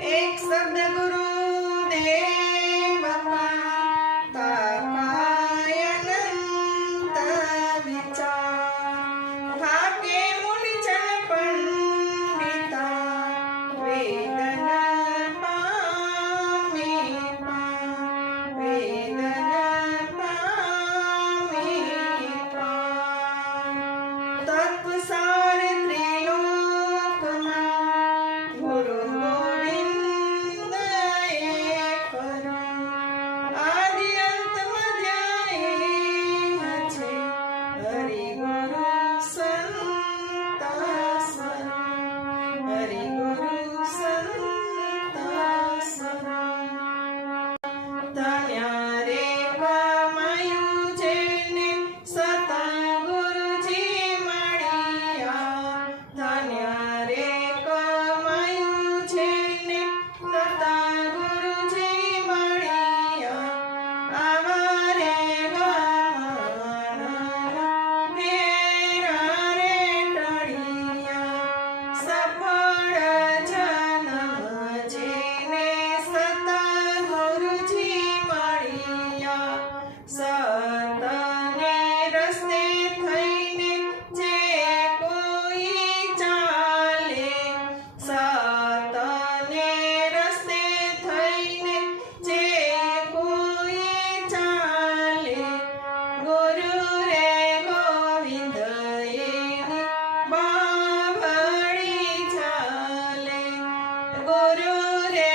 एक सद्गुरु देव का ताकाय अनंत विचार थाके मुनिजन पंडिता वेदन पामे वेदन पामे तत्वसार त्रिलोकमा गुरु गोविंद एक आदि अंत मध्य छे हरि गुरु संत शरण हरि गुरु संत शरण धन्य रे कमाયું જેને સતગુરુજી મળ્યા ધન્ય રે કમાયું જેને સતગુરુજી મળ્યા આવા રે ગમનના ફેરા રે ટળિયા સફળ જન્મ જેને સતગુરુજી મળ્યા સતને રસ્તે થઈને જે કોઈ ચાલે સતને રસ્તે થઈને જે કોઈ ચાલે ગુરુ રે ગોવિંદ એની બાવળી ચાલે ગુરુ રે